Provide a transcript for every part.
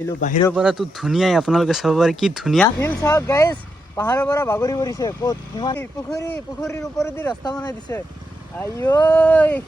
বাহিৰৰ পৰাতো ধুনীয়াই, আপোনালোকে চাব পাৰে কি ধুনীয়া হিল চাওক গাইজ। পাহাৰৰ পৰা বাগৰি পৰিছে ক'ত ইমান পুখুৰীৰ ওপৰেদি ৰাস্তা বনাই দিছে। আইঐ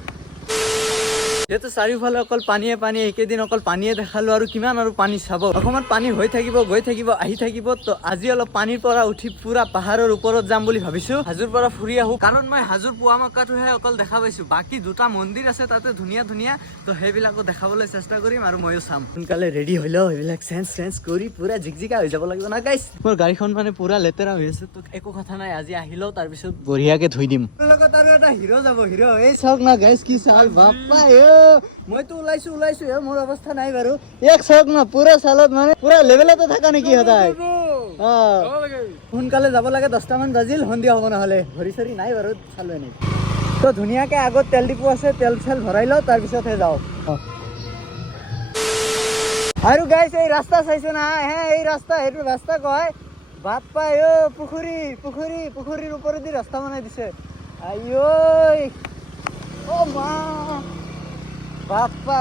যিহেতু চাৰিওফালে অকল পানীয়ে পানী, এইকেইদিন অকল পানীয়ে দেখালো আৰু কিমান আৰু পানী চাব। অসমত পানী হৈ থাকিব, গৈ থাকিব, আহি থাকিব। তো আজি অলপ পানীৰ পৰা উঠি পুৰা পাহাৰৰ ওপৰত যাম বুলি ভাবিছো। হাজোৰ পৰা ফুৰি আহো, কাৰণ মই হাজোৰ পুৱামক্কাটোহে অকল দেখা পাইছো। বাকী দুটা মন্দিৰ আছে তাতে ধুনীয়া ধুনীয়া, তো সেইবিলাকো দেখাবলৈ চেষ্টা কৰিম আৰু ময়ো চাম। সোনকালে ৰেডি হৈ লও, এইবিলাক চেঞ্জ কৰি পুৰা জিকজিকা হৈ যাব লাগিব না গাইছ। মোৰ গাড়ীখন মানে পুৰা লেতেৰা হৈ আছে, তো একো কথা নাই, আজি আহিলেও তাৰপিছত বঢ়িয়াকে ধুই দিম। লগত আৰু এটা হিৰো যাব, হিৰো এই চাওক না গাইছ কি চাল বাপ্পা। মইতো ওলাইছো মোৰ অৱস্থা নাই বাৰু। এক চাওক না পুৰা চালত মানে পুৰা লেভেলতে থাকা নেকি সদায়। সোনকালে যাব লাগে, 10টা মান বাজিল, সন্ধিয়া হ'ব নহ'লে। ঘড়ী চৰি নাই বাৰু, চালো এনেই। তো ধুনীয়াকে আগত তেল ডিপু আছে, তেল চেল ভৰাই লওঁ, তাৰপিছতহে যাওঁ। আৰু গাইছ এই ৰাস্তা চাইছো না, এই ৰাস্তা, এইটো ৰাস্তা কয় বাপ্পা। পুখুৰীৰ ওপৰেদি ৰাস্তা বনাই দিছে। আইঐ অ মা বাপ্পা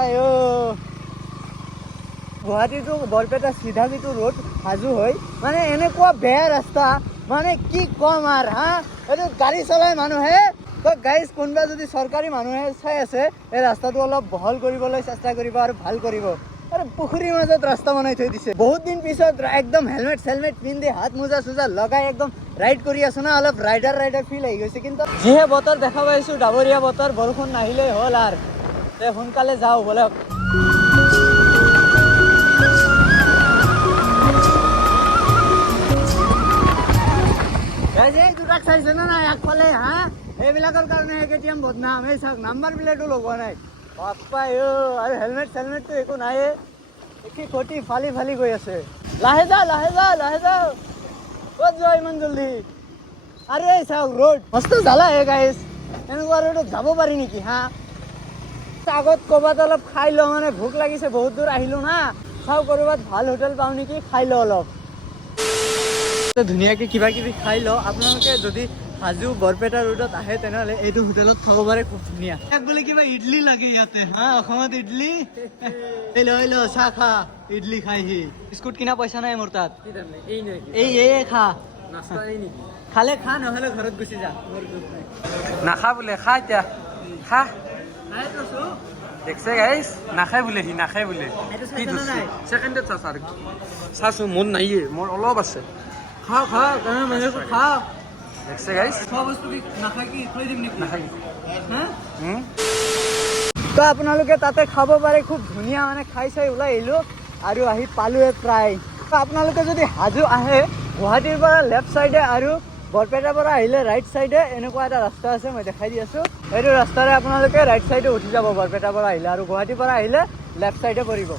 গুৱাহাটীটো বৰপেটা চিধা যিটো ৰোড হাজো হয়, মানে এনেকুৱা বেয়া ৰাস্তা, মানে কি কম আৰু এইটো গাড়ী চলাই মানুহে। তো গাইজ কোনোবা যদি চৰকাৰী মানুহে চাই আছে, এই ৰাস্তাটো অলপ বহল কৰিবলৈ চেষ্টা কৰিব আৰু ভাল কৰিব। আৰু পুখুৰীৰ মাজত ৰাস্তা বনাই থৈ দিছে। বহুত দিন পিছত একদম হেলমেট চেলমেট পিন্ধি হাত মোজা চোজা লগাই একদম ৰাইড কৰি আছো না, অলপ ৰাইডাৰ ফিল আহি গৈছে। কিন্তু যিহে বতৰ দেখা পাইছো, ডাৱৰীয়া বতৰ, বৰষুণ নাহিলেই হ'ল। আৰু সোনকালে যাওঁ বলক। এই দুটাক চাইছে না নাই আগফালে, এইবিলাকৰ কাৰণে কেতিয়াম বদনাম। এই চাওক নাম্বাৰ প্লেটো লগোৱা নাই বাপ্পা। আৰু হেলমেট চেলমেটটো একো নাই, কি কটি ফালি গৈ আছে। লাহে যা ক'ত যোৱা ইমান জল্দি? আৰে এই চাওক ৰোড মস্ত জ্বালা গাইছ, এনেকুৱা ৰোডত যাব পাৰি নেকি? আগত ক'ৰবাত অলপ খাই লওঁ, মানে ভোক লাগিছে, বহুত দূৰ আহিলো না। চাওঁ ক'ৰবাত ভাল হোটেল পাওঁ নেকি, খাই লওঁ অলপ। ধুনীয়াকে কিবা কিবি খাই লওঁ। আপোনালোকে যদি হাজো বৰপেটা ৰোডত আহে তেনেহ'লে এইটো হোটেলত খাব পাৰে, খুব ধুনীয়া। ইয়াত বোলে কিবা ইডলি লাগে ইয়াতে, অসমত ইডলি। লৈ ল চাহ খা, ইডলি খাইহি। বিস্কুট কিনা পইচা নাই মোৰ তাত। এই খা, খালে খা, নহ'লে ঘৰত গুচি যা। নাখায় বোলে, খা এতিয়া খা। দেখছে গাইছ, নাখায় বোলে, সি নাখায় বোলে। কি ধৰছি ছেকেণ্ডত চাচোন, মোৰ নাইয়ে, মোৰ অলপ আছে। খা খা দেখছে গাইছ, খোৱা বস্তু কি নাখায় কি থৈ দিম নেকি? নাখায়। তো আপোনালোকে তাতে খাব পাৰে, খুব ধুনীয়া। মানে খাই চাই ওলাই আহিলোঁ আৰু আহি পালোৱে প্ৰায়। তো আপোনালোকে যদি হাজো আহে, গুৱাহাটীৰ পৰা লেফ্ট চাইডে আৰু বৰপেটাৰ পৰা আহিলে ৰাইট চাইডে এনেকুৱা এটা ৰাস্তা আছে, মই দেখাই দি আছোঁ। এইটো ৰাস্তাৰে আপোনালোকে ৰাইট চাইডে উঠি যাব বৰপেটাৰ পৰা আহিলে, আৰু গুৱাহাটীৰ পৰা আহিলে লেফ্ট চাইডে পৰিব।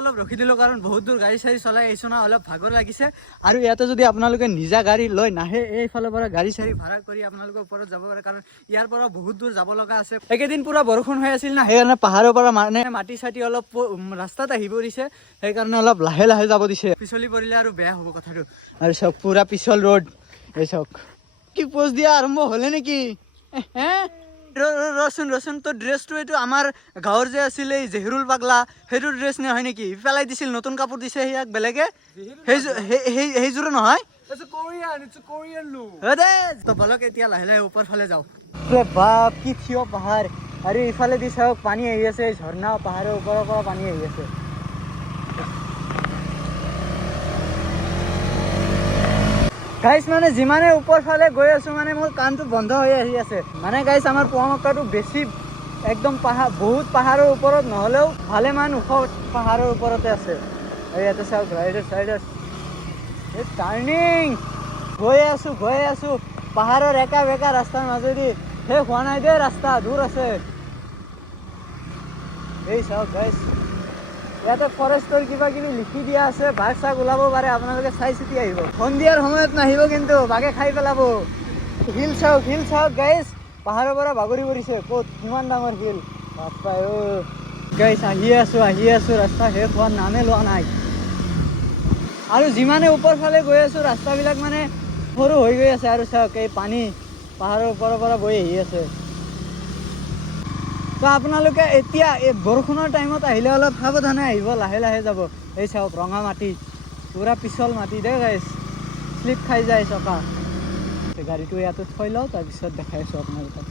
অলপ ৰখি দিলোঁ, কাৰণ বহুত দূৰ গাড়ী চাড়ী চলাই আহিছোঁ না, অলপ ভাগৰ লাগিছে। আৰু ইয়াতে যদি আপোনালোকে নিজা গাড়ী লৈ নাহে, এইফালৰ পৰা গাড়ী চাড়ী ভাড়া কৰি আপোনালোকে ওপৰত যাব পাৰে, কাৰণ ইয়াৰ পৰা বহুত দূৰ যাব লগা আছে। এইকেইদিন পুৰা বৰষুণ হৈ আছিল না, সেইকাৰণে পাহাৰৰ পৰা মানে মাটি চাটি অলপ ৰাস্তাত আহি পৰিছে, সেইকাৰণে অলপ লাহে যাব দিছে। পিছলি পৰিলে আৰু বেয়া হ'ব কথাটো। আৰু চাওক পুৰা পিছল ৰোড, এই চাওক। কি পোষ্ট দিয়া আৰম্ভ হ'লে নেকি? ৰচোন তোৰ ড্ৰেছটো এইটো আমাৰ গাঁৱৰ যে আছিলে এই জেহৰুল পাগলা, সেইটো ড্ৰেছ নহয় নেকি? পেলাই দিছিল, নতুন কাপোৰ দিছে সিয়াক বেলেগে, সেইযোৰো নহয়। বলক এতিয়া লাহে ওপৰ ফালে যাওঁ। বাপ কি থিয় পাহাৰ, আৰু ইফালে দি চাওক পানী আহি আছে, ঝৰ্ণা পাহাৰৰ ওপৰৰ পৰা পানী আহি আছে। গাইছ মানে যিমানে ওপৰ ফালে গৈ আছো, মানে মোৰ কাণটো বন্ধ হৈ আহি আছে। মানে গাইছ আমাৰ পুৱামক্কাটো বেছি একদম বহুত পাহাৰৰ ওপৰত নহ'লেও ভালেমান ওখ পাহাৰৰ ওপৰতে আছে। এই ইয়াতে চাওক ৰাইডৰ চাইডত টাৰ্ণিং গৈ আছো পাহাৰৰ একা বেকা ৰাস্তাৰ মাজেদি। শেষ হোৱা নাই দেই, ৰাস্তা দূৰ আছে। এই চাওক গাইছ, ইয়াতে ফৰেষ্টৰ কিবা কিবি লিখি দিয়া আছে, বাঘ চাঘ ওলাব পাৰে, আপোনালোকে চাই চিতি আহিব। সন্ধিয়াৰ সময়ত নাহিব কিন্তু, বাঘে খাই পেলাব। হিল চাওক গাইছ, পাহাৰৰ পৰা বাগৰি পৰিছে। ক'ত কিমান ডাঙৰ হিল বাপ্পা। গাইছ আহি আছো, ৰাস্তা শেষ হোৱাৰ নামে লোৱা নাই। আৰু যিমানে ওপৰ ফালে গৈ আছো, ৰাস্তাবিলাক মানে সৰু হৈ গৈ আছে। আৰু চাওক এই পানী পাহাৰৰ ওপৰৰ পৰা বৈ আহি আছে। তো আপোনালোকে এতিয়া এই বৰষুণৰ টাইমত আহিলে অলপ সাৱধানে আহিব, লাহে লাহে যাব। এই চাওক ৰঙা মাটি, পুৰা পিছল মাটি দেই গাইছ, শ্লিপ খাই যায় চকা। গাড়ীটো ইয়াতে থৈ লওঁ, তাৰপিছত দেখাই আছোঁ আপোনালোকক।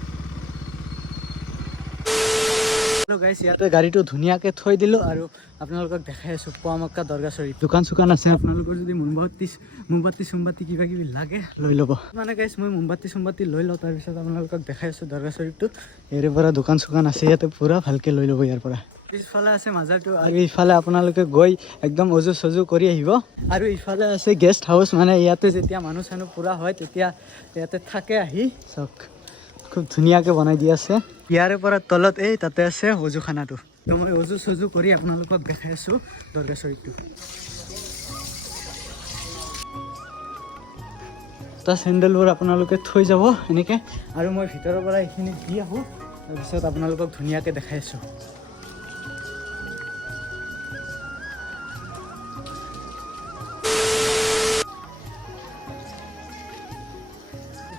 গাইছ ইয়াতে গাড়ীটো ধুনীয়াকৈ থৈ দিলোঁ আৰু আপোনালোকক দেখাই আছোঁ পোৱামক্কা দৰগা শ্বৰীফ। দোকান চোকান আছে, আপোনালোকৰ যদি মোমবাতি চোমবাতি কিবা কিবি লাগে লৈ ল'ব। মানে গাইছ মই মোমবাতি চোমবাতি লৈ লওঁ, তাৰপিছত আপোনালোকক দেখাই আছোঁ দৰগা শ্বৰীফটো। ইয়াৰে পৰা দোকান চোকান আছে ইয়াতে, পূৰা ভালকৈ লৈ ল'ব ইয়াৰ পৰা। পিছফালে আছে মাজাৰটো, আৰু ইফালে আপোনালোকে গৈ একদম অজু চজু কৰি আহিব। আৰু ইফালে আছে গেষ্ট হাউচ, মানে ইয়াতে যেতিয়া মানুহ চানুহ পূৰা হয় তেতিয়া ইয়াতে থাকে আহি। চাওক খুব ধুনীয়াকৈ বনাই দি আছে। ইয়াৰে পৰা তলত এই তাতে আছে অজুখানাটো। তো মই অজু চজু কৰি আপোনালোকক দেখাই আছোঁ দৰগা শ্বৰীফটো। তাৰ চেণ্ডেলবোৰ আপোনালোকে থৈ যাব এনেকৈ, আৰু মই ভিতৰৰ পৰা এইখিনি দি আহোঁ, তাৰপিছত আপোনালোকক ধুনীয়াকৈ দেখাই আছোঁ।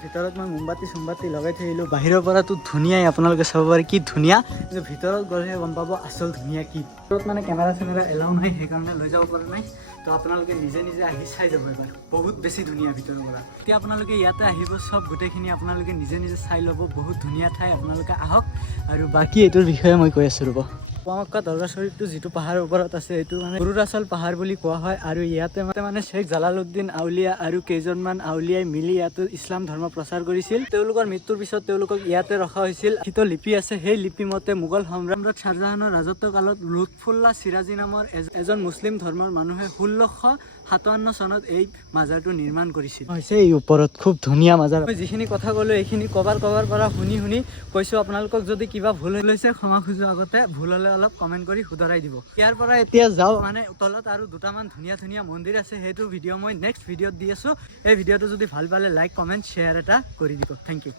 ভিতৰত মই মোমবাতি চোমবাতি লগাই থৈ আহিলোঁ। বাহিৰৰ পৰাতো ধুনীয়াই, আপোনালোকে চাব পাৰে কি ধুনীয়া, কিন্তু ভিতৰত গ'লেহে গম পাব আচল ধুনীয়া কি। ভিতৰত মানে কেমেৰা চেমেৰা এলাও নাই, সেইকাৰণে লৈ যাব পৰা নাই। তো আপোনালোকে নিজে নিজে আহি চাই যাব এবাৰ, বহুত বেছি ধুনীয়া ভিতৰৰ পৰা। এতিয়া আপোনালোকে ইয়াতে আহিব, চব গোটেইখিনি আপোনালোকে নিজে নিজে চাই ল'ব, বহুত ধুনীয়া ঠাই। আপোনালোকে আহক, আৰু বাকী এইটোৰ বিষয়ে মই কৈ আছোঁ ৰ'ব। পোৱামক্কা দৰগা শ্বৰীফটো যিটো পাহাৰৰ ওপৰত আছে, এইটো মানে অৰুণাচল পাহাৰ বুলি কোৱা হয়। আৰু ইয়াতে মানে শ্বেখ জালালুদ্দিন আউলিয়া আৰু কেইজনমান আউলিয়াই মিলি ইয়াতে ইছলাম ধৰ্ম প্ৰচাৰ কৰিছিল। তেওঁলোকৰ মৃত্যুৰ পিছত তেওঁলোকক ইয়াতে ৰখা হৈছিল। লিখিত লিপি আছে, সেই লিপি মতে মোগল সম্ৰাট শ্বাহজাহানৰ ৰাজত্ব কালত লুৎফুল্লাহ চিৰাজী নামৰ এজন মুছলিম ধৰ্মৰ মানুহে 1657 চনত এই মাজাৰটো নিৰ্মাণ কৰিছিল। হৈছে এই ওপৰত খুব ধুনীয়া মাজাৰ। মই যিখিনি কথা ক'লোঁ এইখিনি ক'বাৰ পৰা শুনি কৈছোঁ। আপোনালোকক যদি কিবা ভুল হৈছে ক্ষমা খোজো। আগতে ভুল হ'লে অলপ কমেণ্ট কৰি শুধৰাই দিব। ইয়াৰ পৰা এতিয়া যাওঁ, মানে তলত আৰু দুটামান ধুনীয়া ধুনীয়া মন্দিৰ আছে, সেইটো ভিডিঅ' মই নেক্সট ভিডিঅ'ত দি আছোঁ। এই ভিডিঅ'টো যদি ভাল পালে লাইক কমেণ্ট শ্বেয়াৰ এটা কৰি দিব। Thank U.